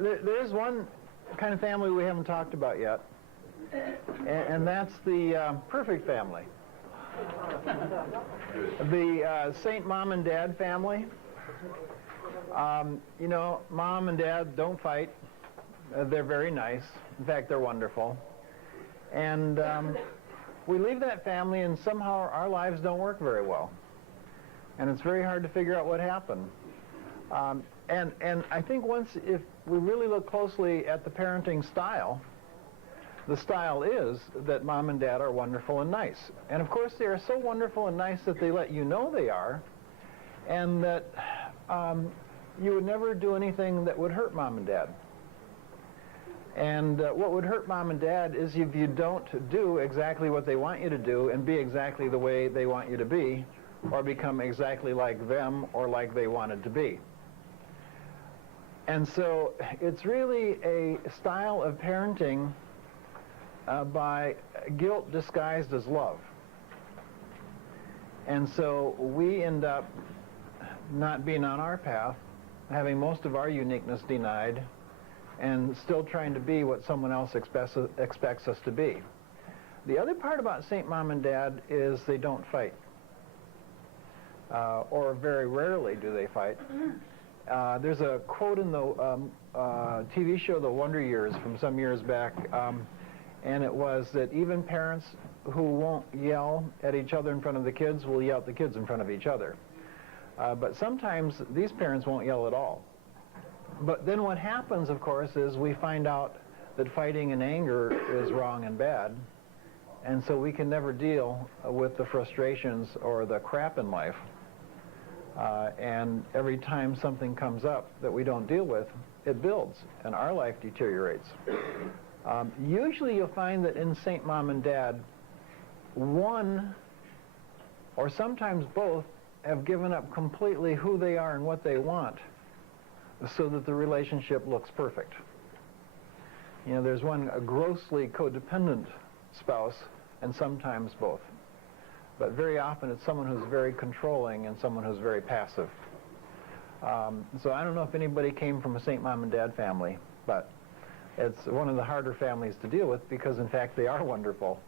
There's one kind of family we haven't talked about yet, and that's the perfect family. The Saint Mom and Dad family. You know, Mom and Dad don't fight. They're very nice. In fact, they're wonderful. And we leave that family, and somehow our lives don't work very well. And it's very hard to figure out what happened. And I think if we really look closely at the parenting style, the style is that Mom and Dad are wonderful and nice. And of course they are so wonderful and nice that they let you know they are, and that you would never do anything that would hurt Mom and Dad. And what would hurt Mom and Dad is if you don't do exactly what they want you to do and be exactly the way they want you to be, or become exactly like them or like they wanted to be. And so it's really a style of parenting by guilt disguised as love. And so we end up not being on our path, having most of our uniqueness denied, and still trying to be what someone else expects us to be. The other part about Saint Mom and Dad is they don't fight. Or very rarely do they fight. There's a quote in the TV show The Wonder Years from some years back, and it was that even parents who won't yell at each other in front of the kids will yell at the kids in front of each other. But sometimes these parents won't yell at all. But then what happens, of course, is we find out that fighting and anger is wrong and bad, and so we can never deal with the frustrations or the crap in life. And every time something comes up that we don't deal with, it builds, and our life deteriorates. Usually you'll find that in Saint Mom and Dad, one, or sometimes both, have given up completely who they are and what they want so that the relationship looks perfect. You know, there's a grossly codependent spouse, and sometimes both. But very often it's someone who's very controlling and someone who's very passive. So I don't know if anybody came from a Saint Mom and Dad family, but it's one of the harder families to deal with because, in fact, they are wonderful.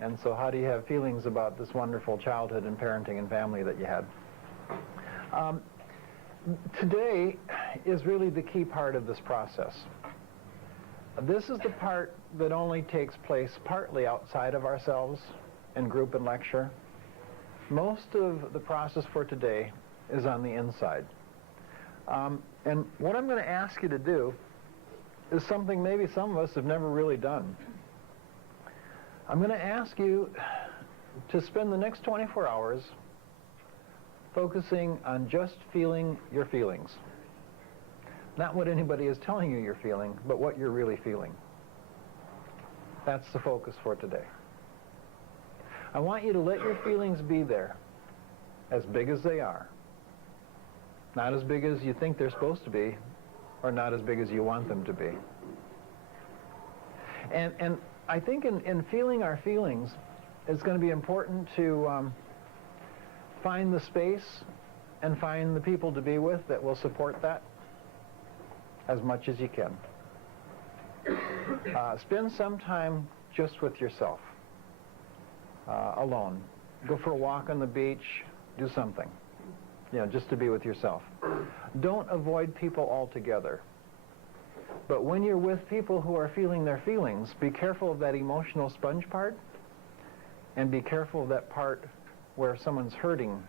And so how do you have feelings about this wonderful childhood and parenting and family that you had? Today is really the key part of this process. This is the part that only takes place partly outside of ourselves in group and lecture. Most of the process for today is on the inside. And what I'm going to ask you to do is something maybe some of us have never really done. I'm going to ask you to spend the next 24 hours focusing on just feeling your feelings. Not what anybody is telling you you're feeling, but what you're really feeling. That's the focus for today. I want you to let your feelings be there, as big as they are. Not as big as you think they're supposed to be, or not as big as you want them to be. And I think in feeling our feelings, it's going to be important to find the space and find the people to be with that will support that as much as you can. Spend some time just with yourself, alone. Go for a walk on the beach, do something, just to be with yourself. Don't avoid people altogether. But when you're with people who are feeling their feelings, be careful of that emotional sponge part, and be careful of that part where if someone's hurting,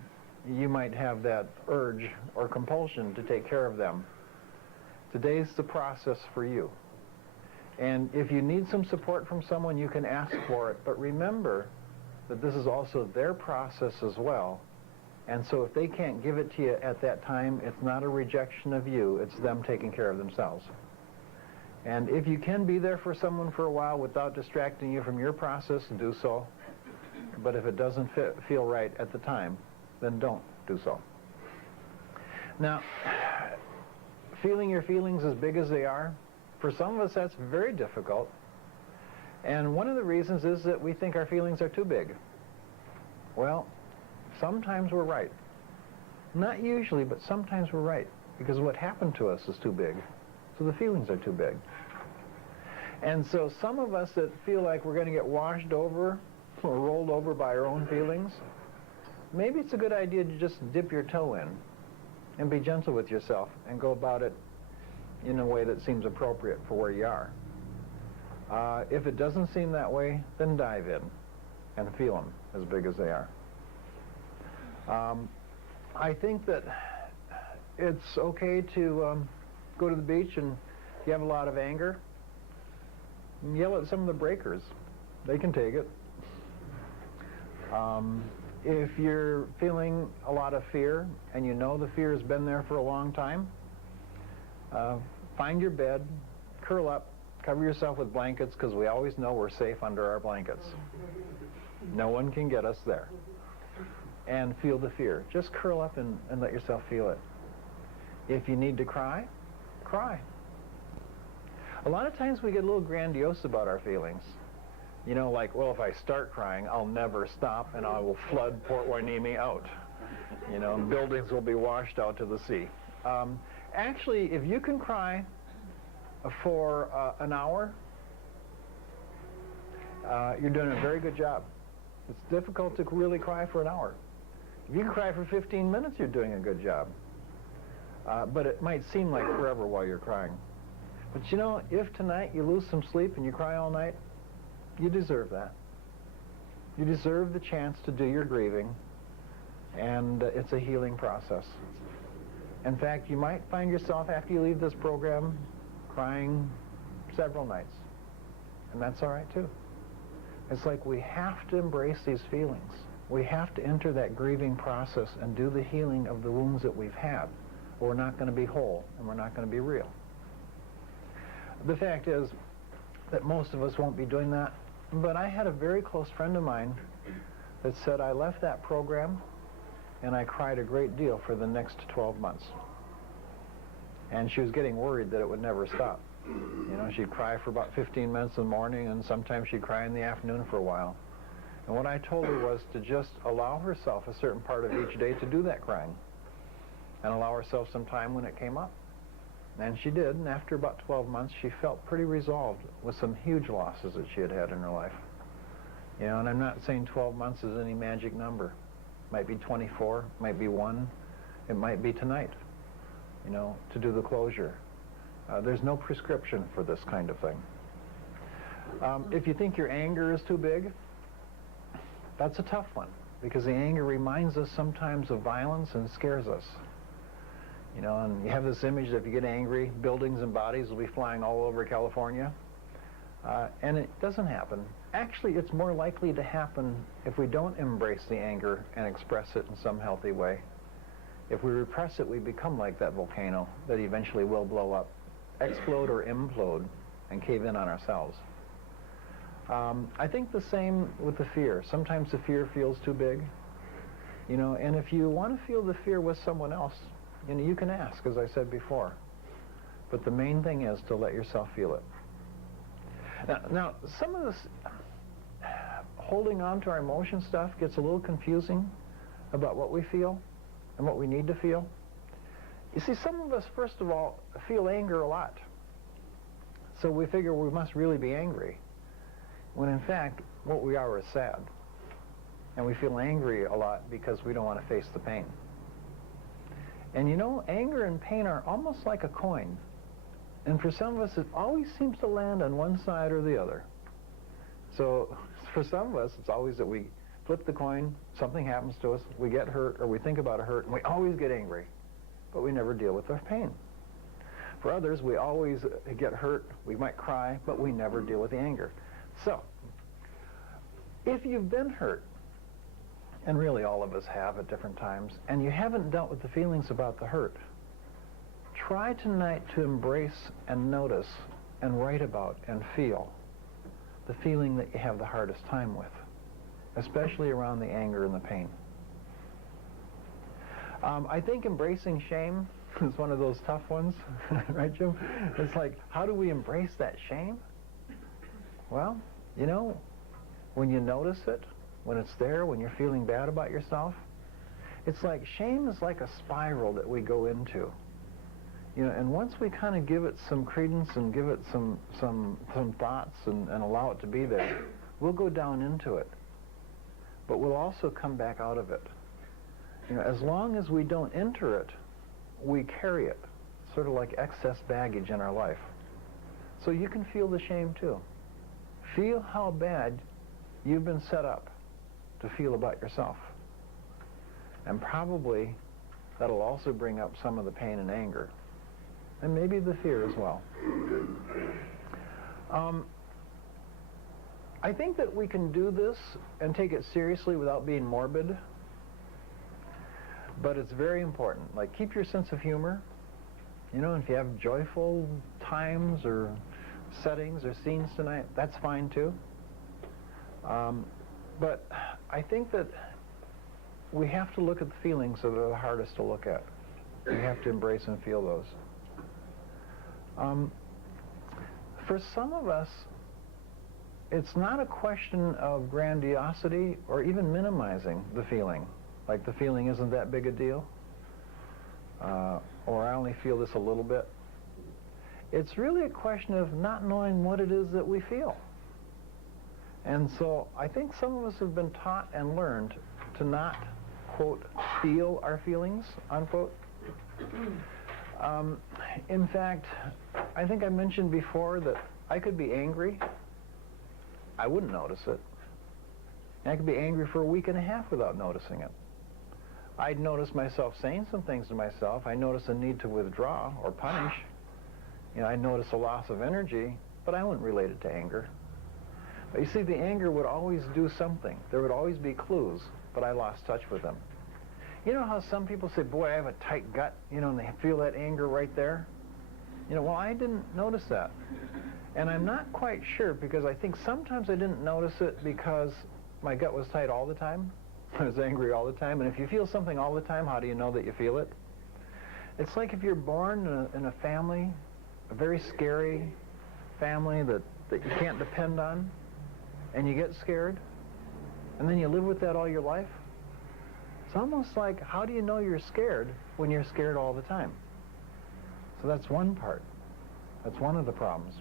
you might have that urge or compulsion to take care of them. Today's the process for you. And if you need some support from someone, you can ask for it. But remember that this is also their process as well. And so if they can't give it to you at that time, it's not a rejection of you, it's them taking care of themselves. And if you can be there for someone for a while without distracting you from your process, do so. But if it doesn't feel right at the time, then don't do so. Now, feeling your feelings as big as they are, for some of us that's very difficult. And one of the reasons is that we think our feelings are too big. Well, sometimes we're right. Not usually, but sometimes we're right. Because what happened to us is too big. So the feelings are too big. And so some of us that feel like we're going to get washed over or rolled over by our own feelings, maybe it's a good idea to just dip your toe in and be gentle with yourself and go about it in a way that seems appropriate for where you are. If it doesn't seem that way, then dive in and feel them as big as they are. I think that it's okay to go to the beach, and if you have a lot of anger, yell at some of the breakers. They can take it. If you're feeling a lot of fear and you know the fear has been there for a long time, find your bed, curl up, cover yourself with blankets, because we always know we're safe under our blankets. No one can get us there. And feel the fear. Just curl up and let yourself feel it. If you need to cry, cry. A lot of times we get a little grandiose about our feelings. You know, like, well, if I start crying, I'll never stop and I will flood Port Hueneme out. You know, buildings will be washed out to the sea. Actually, if you can cry for an hour, you're doing a very good job. It's difficult to really cry for an hour. If you can cry for 15 minutes, you're doing a good job. But it might seem like forever while you're crying. But you know, if tonight you lose some sleep and you cry all night, you deserve that. You deserve the chance to do your grieving, and it's a healing process. In fact, you might find yourself, after you leave this program, crying several nights. And that's all right, too. It's like we have to embrace these feelings. We have to enter that grieving process and do the healing of the wounds that we've had, or we're not going to be whole, and we're not going to be real. The fact is that most of us won't be doing that, but I had a very close friend of mine that said, I left that program and I cried a great deal for the next 12 months. And she was getting worried that it would never stop. You know, she'd cry for about 15 minutes in the morning, and sometimes she'd cry in the afternoon for a while. And what I told her was to just allow herself a certain part of each day to do that crying, and allow herself some time when it came up. And she did, and after about 12 months, she felt pretty resolved with some huge losses that she had had in her life. You know, and I'm not saying 12 months is any magic number. It might be 24, it might be 1, it might be tonight, you know, to do the closure. There's no prescription for this kind of thing. If you think your anger is too big, that's a tough one, because the anger reminds us sometimes of violence and scares us. You know, and you have this image that if you get angry, buildings and bodies will be flying all over California. And it doesn't happen. Actually, it's more likely to happen if we don't embrace the anger and express it in some healthy way. If we repress it, we become like that volcano that eventually will blow up, explode or implode, and cave in on ourselves. I think the same with the fear. Sometimes the fear feels too big. You know, and if you want to feel the fear with someone else, you know, you can ask, as I said before. But the main thing is to let yourself feel it. Now, some of this holding on to our emotion stuff gets a little confusing about what we feel and what we need to feel. You see, some of us, first of all, feel anger a lot. So we figure we must really be angry, when in fact, what we are is sad. And we feel angry a lot because we don't want to face the pain. And you know, anger and pain are almost like a coin. And for some of us, it always seems to land on one side or the other. So for some of us, it's always that we flip the coin, something happens to us, we get hurt, or we think about a hurt, and we always get angry. But we never deal with our pain. For others, we always get hurt, we might cry, but we never deal with the anger. So, if you've been hurt, and really all of us have at different times, and you haven't dealt with the feelings about the hurt, try tonight to embrace and notice and write about and feel the feeling that you have the hardest time with, especially around the anger and the pain. I think embracing shame is one of those tough ones, right, Jim? It's like, how do we embrace that shame? Well, you know, when you notice it, when it's there, when you're feeling bad about yourself, it's like shame is like a spiral that we go into. And once we kind of give it some credence and give it some thoughts and allow it to be there, we'll go down into it. But we'll also come back out of it. As long as we don't enter it, we carry it, sort of like excess baggage in our life. So you can feel the shame too. Feel how bad you've been set up to feel about yourself. And probably that'll also bring up some of the pain and anger. And maybe the fear as well. I think that we can do this and take it seriously without being morbid. But it's very important. Like, keep your sense of humor. If you have joyful times or settings or scenes tonight, that's fine too. But I think that we have to look at the feelings that are the hardest to look at. We have to embrace and feel those. For some of us, it's not a question of grandiosity or even minimizing the feeling. Like the feeling isn't that big a deal. Or I only feel this a little bit. It's really a question of not knowing what it is that we feel. And so I think some of us have been taught and learned to not, quote, feel our feelings, unquote. In fact, I think I mentioned before that I could be angry. I wouldn't notice it. And I could be angry for a week and a half without noticing it. I'd notice myself saying some things to myself. I notice a need to withdraw or punish. I notice a loss of energy, but I wouldn't relate it to anger. But you see, the anger would always do something. There would always be clues, but I lost touch with them. You know how some people say, boy, I have a tight gut, and they feel that anger right there? Well, I didn't notice that. And I'm not quite sure, because I think sometimes I didn't notice it because my gut was tight all the time. I was angry all the time. And if you feel something all the time, how do you know that you feel it? It's like if you're born in a family, a very scary family that you can't depend on, and you get scared, and then you live with that all your life. It's almost like, how do you know you're scared when you're scared all the time? So that's one part. That's one of the problems.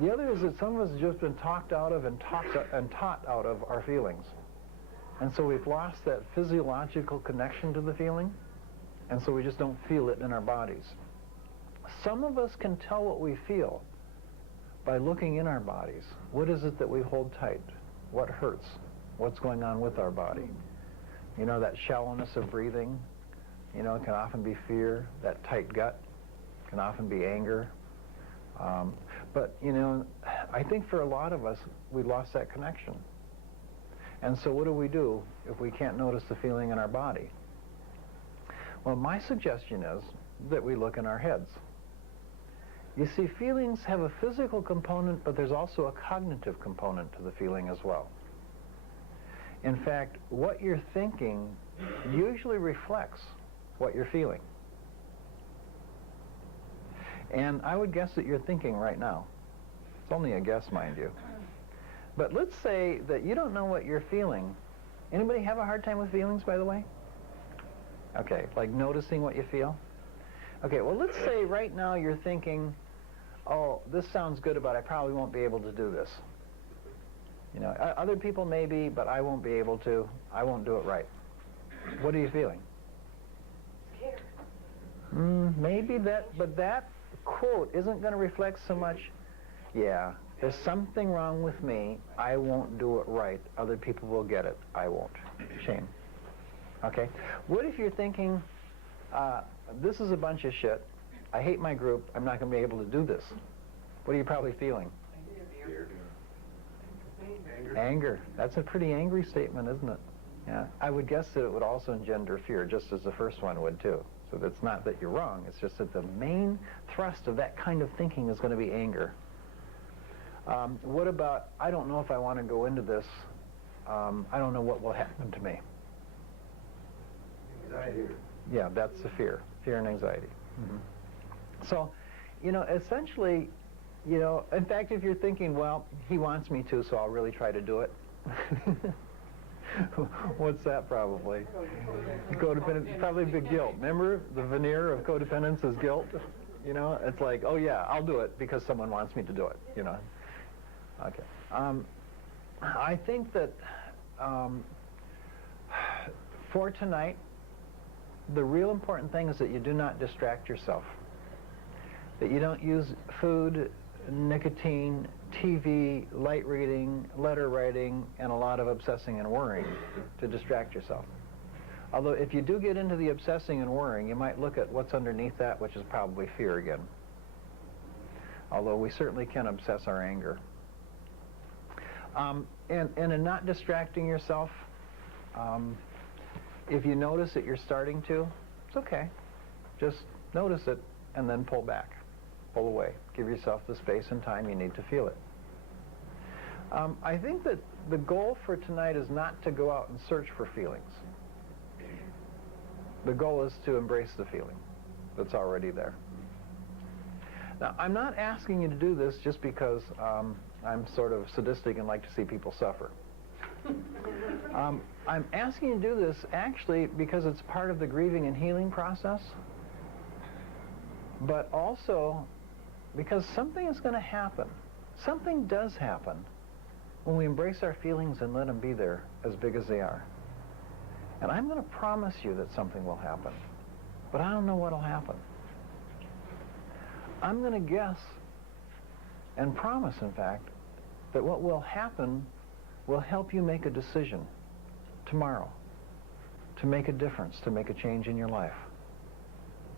The other is that some of us have just been talked out of and taught out of our feelings. And so we've lost that physiological connection to the feeling, and so we just don't feel it in our bodies. Some of us can tell what we feel by looking in our bodies. What is it that we hold tight? What hurts? What's going on with our body? That shallowness of breathing, it can often be fear. That tight gut can often be anger. But I think for a lot of us, we lost that connection. And so what do if we can't notice the feeling in our body? Well, my suggestion is that we look in our heads. You see, feelings have a physical component, but there's also a cognitive component to the feeling as well. In fact, what you're thinking usually reflects what you're feeling. And I would guess that you're thinking right now. It's only a guess, mind you. But let's say that you don't know what you're feeling. Anybody have a hard time with feelings, by the way? Okay, like noticing what you feel? Okay, well, let's say right now you're thinking, oh, this sounds good, but I probably won't be able to do this. Other people maybe, but I won't be able to. I won't do it right. What are you feeling? Scared. Maybe that, but that quote isn't going to reflect so much, yeah, there's something wrong with me. I won't do it right. Other people will get it. I won't. Shame. Okay? What if you're thinking, this is a bunch of shit. I hate my group. I'm not going to be able to do this. What are you probably feeling? Anger. That's a pretty angry statement, isn't it? Yeah. I would guess that it would also engender fear, just as the first one would too. So it's not that you're wrong. It's just that the main thrust of that kind of thinking is going to be anger. What about, I don't know if I want to go into this. I don't know what will happen to me. Anxiety. Yeah, that's the fear. Fear and anxiety. Mm-hmm. So, essentially, in fact, if you're thinking, well, he wants me to, so I'll really try to do it. What's that probably? Codependence, probably the guilt. Remember, the veneer of codependence is guilt? You know, it's like, oh yeah, I'll do it because someone wants me to do it, you know. Okay. I think that for tonight, the real important thing is that you do not distract yourself. That you don't use food, nicotine, TV, light reading, letter writing, and a lot of obsessing and worrying to distract yourself. Although if you do get into the obsessing and worrying, you might look at what's underneath that, which is probably fear again. Although we certainly can obsess our anger. And in not distracting yourself, if you notice that you're starting to, it's okay. Just notice it and then pull back. Pull away. Give yourself the space and time you need to feel it. I think that the goal for tonight is not to go out and search for feelings. The goal is to embrace the feeling that's already there. Now, I'm not asking you to do this just because I'm sort of sadistic and like to see people suffer. I'm asking you to do this actually because it's part of the grieving and healing process, but also because something is going to happen. Something does happen when we embrace our feelings and let them be there as big as they are. And I'm going to promise you that something will happen, but I don't know what will happen. I'm going to guess and promise, in fact, that what will happen will help you make a decision tomorrow to make a difference, to make a change in your life.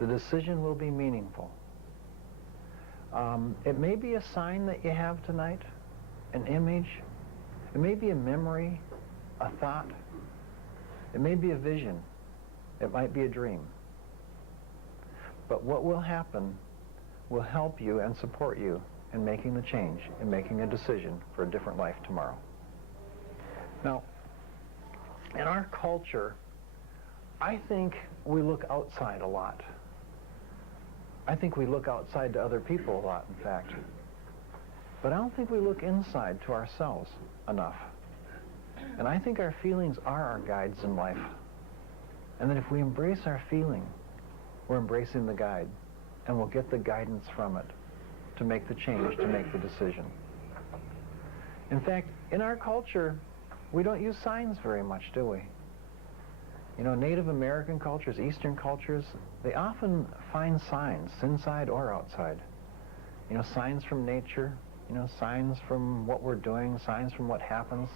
The decision will be meaningful. It may be a sign that you have tonight, an image. It may be a memory, a thought. It may be a vision. It might be a dream. But what will happen will help you and support you in making the change, in making a decision for a different life tomorrow. Now, in our culture, I think we look outside a lot. I think we look outside to other people a lot, in fact. But I don't think we look inside to ourselves enough. And I think our feelings are our guides in life. And that if we embrace our feeling, we're embracing the guide. And we'll get the guidance from it to make the change, to make the decision. In fact, in our culture, we don't use signs very much, do we? You know, Native American cultures, Eastern cultures, they often find signs, inside or outside. You know, signs from nature, you know, signs from what we're doing, signs from what happens,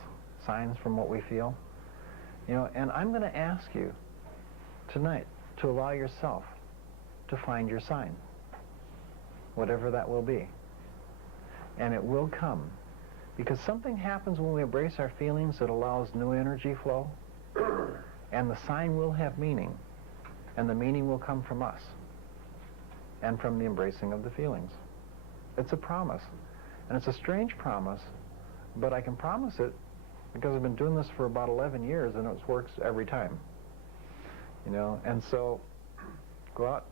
signs from what we feel. You know, and I'm going to ask you tonight to allow yourself to find your sign, whatever that will be. And it will come, because something happens when we embrace our feelings that allows new energy flow, and the sign will have meaning, and the meaning will come from us and from the embracing of the feelings. It's a promise, and it's a strange promise, but I can promise it because I've been doing this for about 11 years and it works every time. You know, and so go out,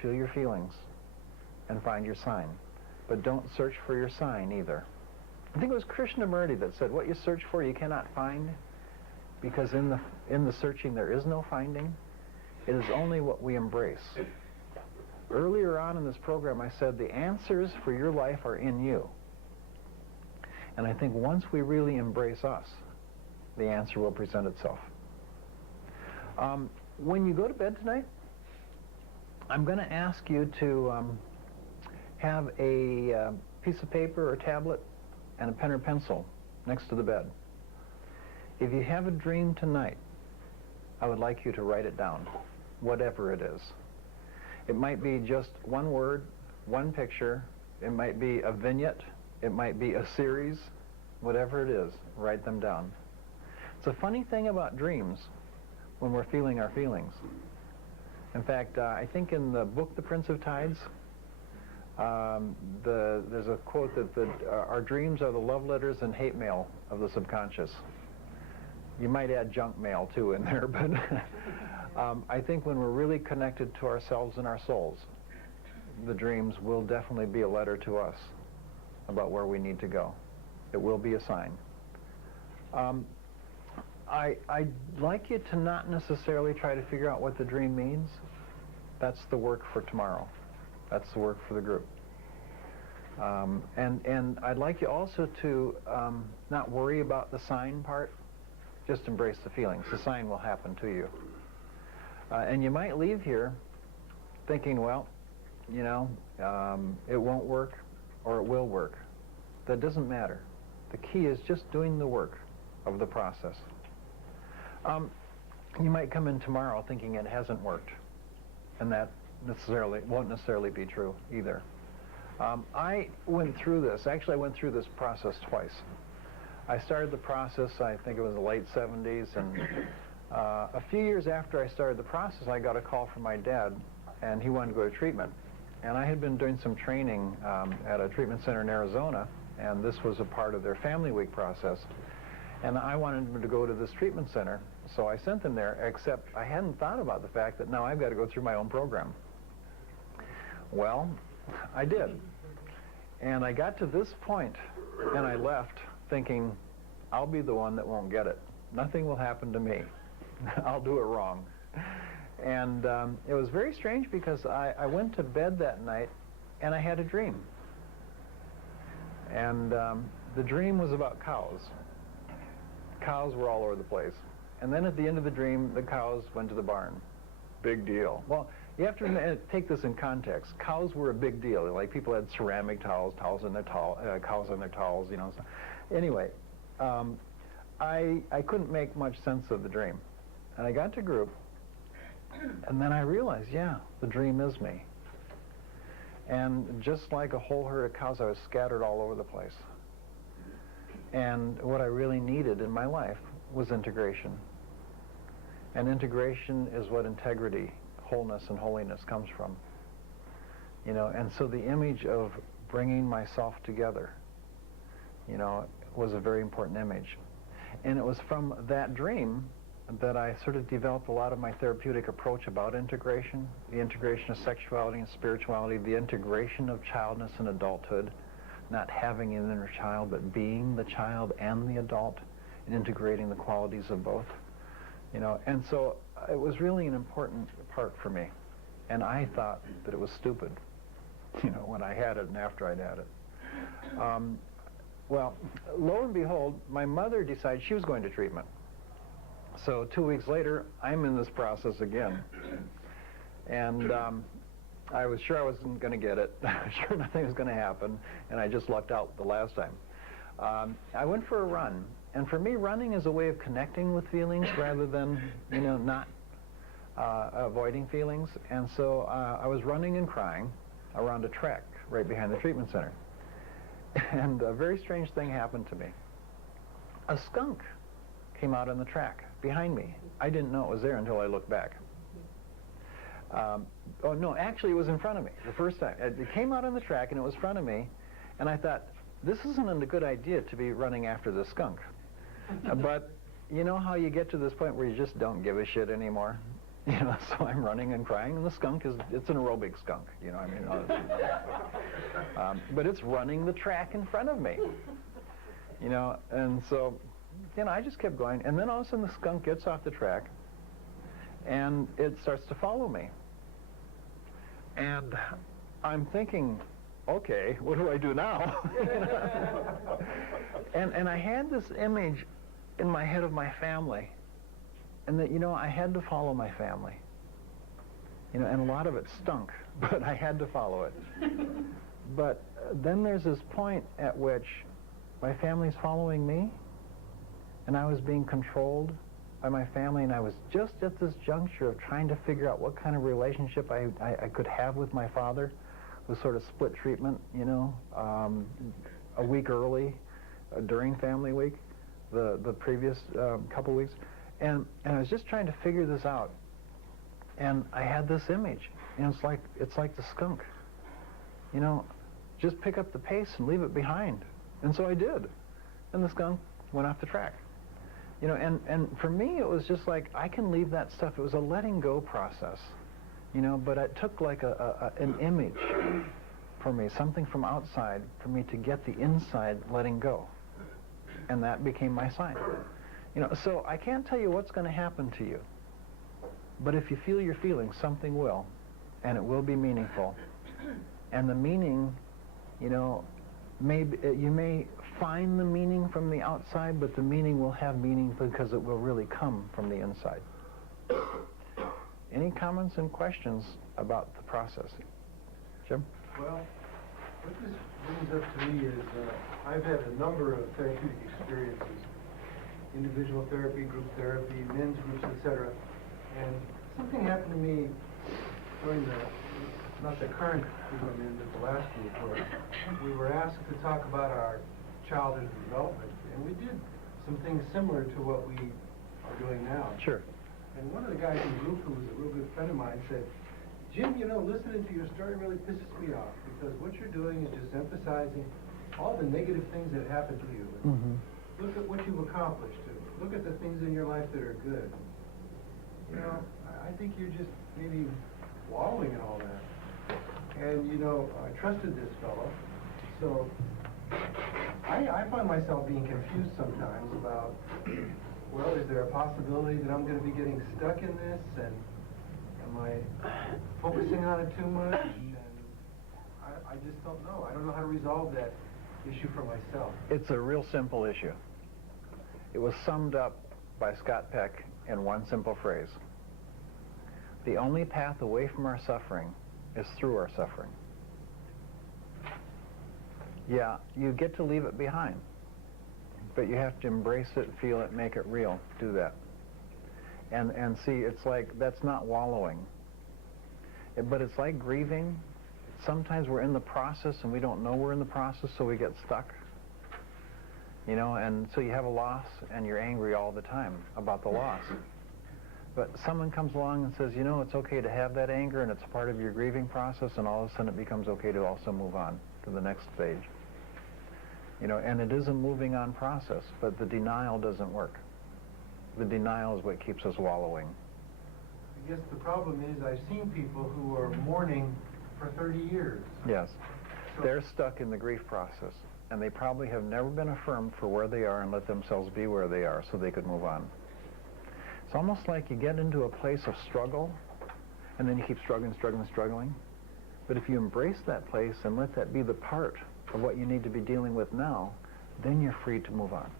feel your feelings, and find your sign. But don't search for your sign either. I think it was Krishnamurti that said, what you search for you cannot find, because in the searching there is no finding. It is only what we embrace. Earlier on in this program I said the answers for your life are in you. And I think once we really embrace us, the answer will present itself. When you go to bed tonight, I'm going to ask you to have a piece of paper or tablet and a pen or pencil next to the bed. If you have a dream tonight, I would like you to write it down, whatever it is. It might be just one word, one picture. It might be a vignette. It might be a series. Whatever it is, write them down. It's a funny thing about dreams when we're feeling our feelings. In fact, I think in the book, The Prince of Tides, there's a quote that our dreams are the love letters and hate mail of the subconscious. You might add junk mail, too, in there, but I think when we're really connected to ourselves and our souls, the dreams will definitely be a letter to us about where we need to go. It will be a sign. I'd like you to not necessarily try to figure out what the dream means. That's the work for tomorrow. That's the work for the group. And I'd like you also to not worry about the sign part. Just embrace the feelings. The sign will happen to you. And you might leave here thinking, well, you know, it won't work or it will work. That doesn't matter. The key is just doing the work of the process. You might come in tomorrow thinking it hasn't worked, and that won't necessarily be true either. I went through this. Actually, I went through this process twice. I started the process, I think it was the late 70s, and a few years after I started the process, I got a call from my dad, and he wanted to go to treatment. And I had been doing some training at a treatment center in Arizona, and this was a part of their Family Week process. And I wanted him to go to this treatment center, so I sent him there, except I hadn't thought about the fact that now I've got to go through my own program. Well, I did. And I got to this point, and I left thinking, I'll be the one that won't get it. Nothing will happen to me. I'll do it wrong. And it was very strange because I went to bed that night, and I had a dream. And the dream was about cows. Cows were all over the place. And then at the end of the dream, the cows went to the barn. Big deal. Well, you have to take this in context. Cows were a big deal. Like people had ceramic towels, cows in their towels, you know. So anyway, I couldn't make much sense of the dream. And I got to group, and then I realized, yeah, the dream is me. And just like a whole herd of cows, I was scattered all over the place. And what I really needed in my life was integration. And integration is what integrity, wholeness, and holiness comes from. You know, and so the image of bringing myself together, you know, was a very important image. And it was from that dream that I sort of developed a lot of my therapeutic approach about integration, the integration of sexuality and spirituality, the integration of childness and adulthood, not having an inner child, but being the child and the adult, and integrating the qualities of both. You know, and so it was really an important part for me. And I thought that it was stupid, you know, when I had it and after I'd had it. Well, lo and behold, my mother decided she was going to treatment. So 2 weeks later, I'm in this process again. And I was sure I wasn't going to get it. Sure nothing was going to happen, and I just lucked out the last time. I went for a run, and for me, running is a way of connecting with feelings rather than, you know, not avoiding feelings. And so I was running and crying around a track right behind the treatment center. And a very strange thing happened to me. A skunk came out on the track behind me. I didn't know it was there until I looked back. Oh, no, actually it was in front of me the first time. It came out on the track and it was in front of me, and I thought, this isn't a good idea to be running after the skunk. But you know how you get to this point where you just don't give a shit anymore? You know, so I'm running and crying, and the skunk it's an aerobic skunk, you know, I mean, but it's running the track in front of me, you know, and so, you know, I just kept going, and then all of a sudden the skunk gets off the track, and it starts to follow me. And I'm thinking, okay, what do I do now? and I had this image in my head of my family, and that, you know, I had to follow my family. You know, and a lot of it stunk, but I had to follow it. But then there's this point at which my family's following me, and I was being controlled by my family, and I was just at this juncture of trying to figure out what kind of relationship I could have with my father, with sort of split treatment, you know, a week early during Family Week, the previous couple weeks. And I was just trying to figure this out, and I had this image, and it's like the skunk, you know, just pick up the pace and leave it behind. And so I did, and the skunk went off the track, you know. And for me, it was just like, I can leave that stuff. It was a letting go process, you know. But it took like an image for me, something from outside, for me to get the inside letting go, and that became my sign. You know, so I can't tell you what's going to happen to you, but if you feel your feelings, something will, and it will be meaningful. And the meaning, you know, you may find the meaning from the outside, but the meaning will have meaning because it will really come from the inside. Any comments and questions about the process? Jim? Well, what this brings up to me is I've had a number of therapeutic experiences, individual therapy, group therapy, men's groups, etc. And something happened to me during not the current group I'm in, but the last group, where we were asked to talk about our childhood development, and we did some things similar to what we are doing now. Sure. And one of the guys in the group, who was a real good friend of mine, said, Jim, you know, listening to your story really pisses me off, because what you're doing is just emphasizing all the negative things that happened to you. Mm-hmm. Look at what you've accomplished. Look at the things in your life that are good. You know, I think you're just maybe wallowing in all that. And, you know, I trusted this fellow, so I find myself being confused sometimes about, well, is there a possibility that I'm going to be getting stuck in this, and am I focusing on it too much? And I just don't know. I don't know how to resolve that issue for myself. It's a real simple issue. It was summed up by Scott Peck in one simple phrase. The only path away from our suffering is through our suffering. Yeah, you get to leave it behind, but you have to embrace it, feel it, make it real. Do that. And see, it's like, that's not wallowing. But it's like grieving. Sometimes we're in the process and we don't know we're in the process, so we get stuck. You know, and so you have a loss and you're angry all the time about the loss. But someone comes along and says, you know, it's okay to have that anger and it's part of your grieving process, and all of a sudden it becomes okay to also move on to the next stage. You know, and it is a moving on process, but the denial doesn't work. The denial is what keeps us wallowing. I guess the problem is I've seen people who are mourning for 30 years. Yes. So they're stuck in the grief process, and they probably have never been affirmed for where they are and let themselves be where they are so they could move on. It's almost like you get into a place of struggle, and then you keep struggling. But if you embrace that place and let that be the part of what you need to be dealing with now, then you're free to move on.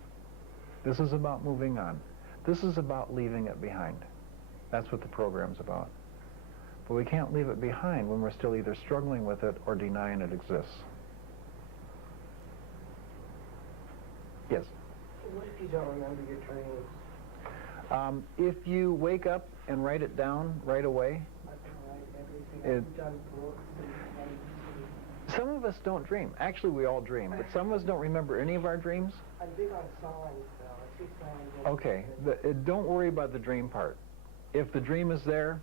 This is about moving on. This is about leaving it behind. That's what the program's about. But we can't leave it behind when we're still either struggling with it or denying it exists. Yes? What if you don't remember your dreams? If you wake up and write it down right away, I can write everything. I've done books and some of us don't dream. Actually, we all dream, but some of us don't remember any of our dreams. I'm big on signs, though. I see signs. Okay, don't worry about the dream part. If the dream is there,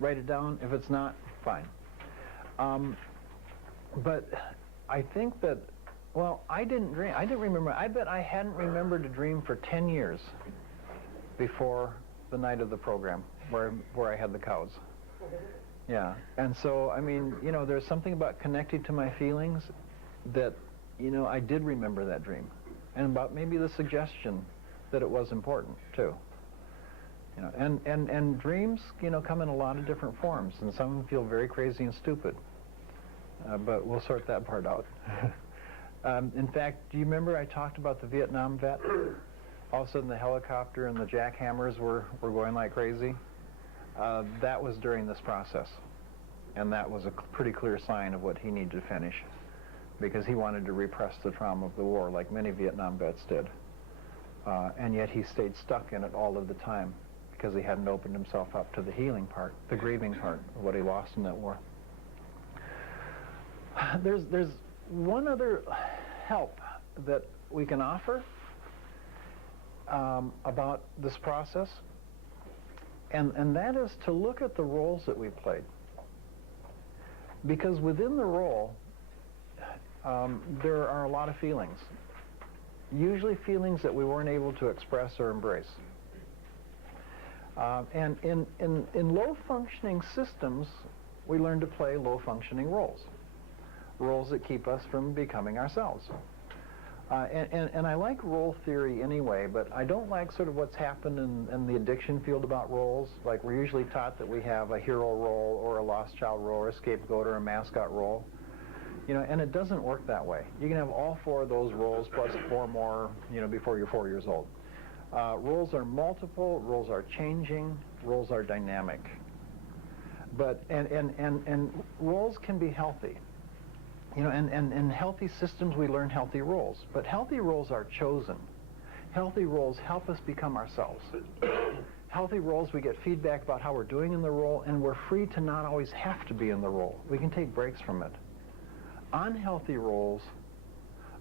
write it down. If it's not, fine. But I think that, well, I didn't dream. I didn't remember. I bet I hadn't remembered a dream for 10 years before the night of the program where I had the cows. Yeah, and so, I mean, you know, there's something about connecting to my feelings that, you know, I did remember that dream. And about maybe the suggestion that it was important, too. You know, and dreams, you know, come in a lot of different forms, and some of them feel very crazy and stupid. But we'll sort that part out. In fact, do you remember I talked about the Vietnam vet? All of a sudden the helicopter and the jackhammers were going like crazy. That was during this process. And that was a pretty clear sign of what he needed to finish, because he wanted to repress the trauma of the war like many Vietnam vets did. And yet he stayed stuck in it all of the time because he hadn't opened himself up to the healing part, the grieving part of what he lost in that war. There's one other help that we can offer about this process, and that is to look at the roles that we played. Because within the role, there are a lot of feelings, usually feelings that we weren't able to express or embrace. And in low-functioning systems, we learn to play low-functioning roles that keep us from becoming ourselves. And I like role theory anyway, but I don't like sort of what's happened in the addiction field about roles. Like, we're usually taught that we have a hero role or a lost child role or a scapegoat or a mascot role. You know, and it doesn't work that way. You can have all 4 of those roles plus 4 more, you know, before you're 4 years old. Roles are multiple, roles are changing, roles are dynamic. But, and roles can be healthy. You know, and in healthy systems we learn healthy roles. But healthy roles are chosen. Healthy roles help us become ourselves. Healthy roles, we get feedback about how we're doing in the role, and we're free to not always have to be in the role. We can take breaks from it. Unhealthy roles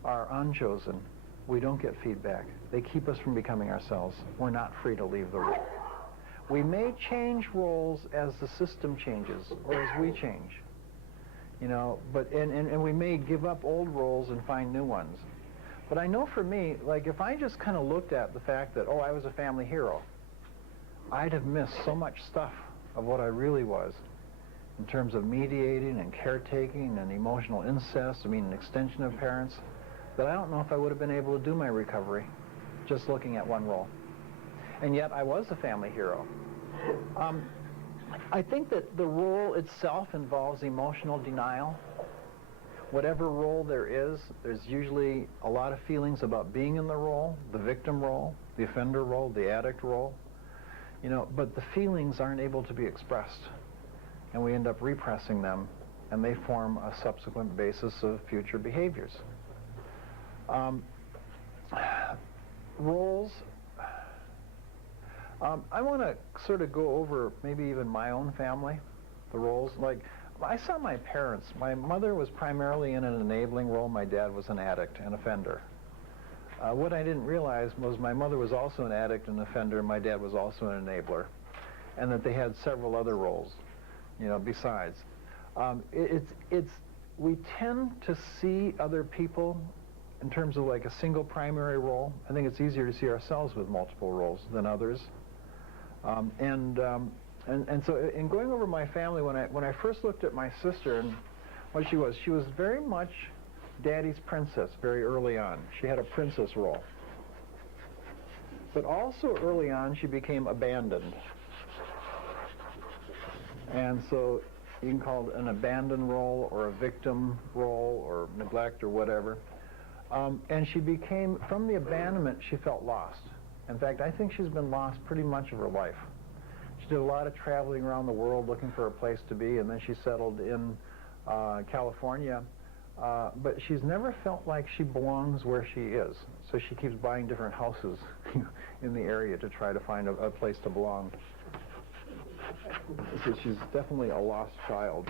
are unchosen. We don't get feedback. They keep us from becoming ourselves. We're not free to leave the role. We may change roles as the system changes or as we change. You know, but and we may give up old roles and find new ones. But I know for me, like, if I just kind of looked at the fact that, oh, I was a family hero, I'd have missed so much stuff of what I really was in terms of mediating and caretaking and emotional incest, I mean, an extension of parents, that I don't know if I would have been able to do my recovery just looking at one role. And yet I was a family hero. I think that the role itself involves emotional denial. Whatever role there is, there's usually a lot of feelings about being in the role, the victim role, the offender role, the addict role, you know, but the feelings aren't able to be expressed, and we end up repressing them, and they form a subsequent basis of future behaviors. Roles. I want to sort of go over maybe even my own family, the roles. Like, I saw my parents. My mother was primarily in an enabling role. My dad was an addict and offender. What I didn't realize was my mother was also an addict and offender, and my dad was also an enabler, and that they had several other roles, you know, besides. We tend to see other people in terms of like a single primary role. I think it's easier to see ourselves with multiple roles than others. And so in going over my family, when I first looked at my sister and what she was very much Daddy's princess very early on. She had a princess role. But also early on, she became abandoned. And so you can call it an abandoned role or a victim role or neglect or whatever. And she became, from the abandonment, she felt lost. In fact, I think she's been lost pretty much of her life. She did a lot of traveling around the world looking for a place to be, and then she settled in California. But she's never felt like she belongs where she is. So she keeps buying different houses in the area to try to find a place to belong. So she's definitely a lost child.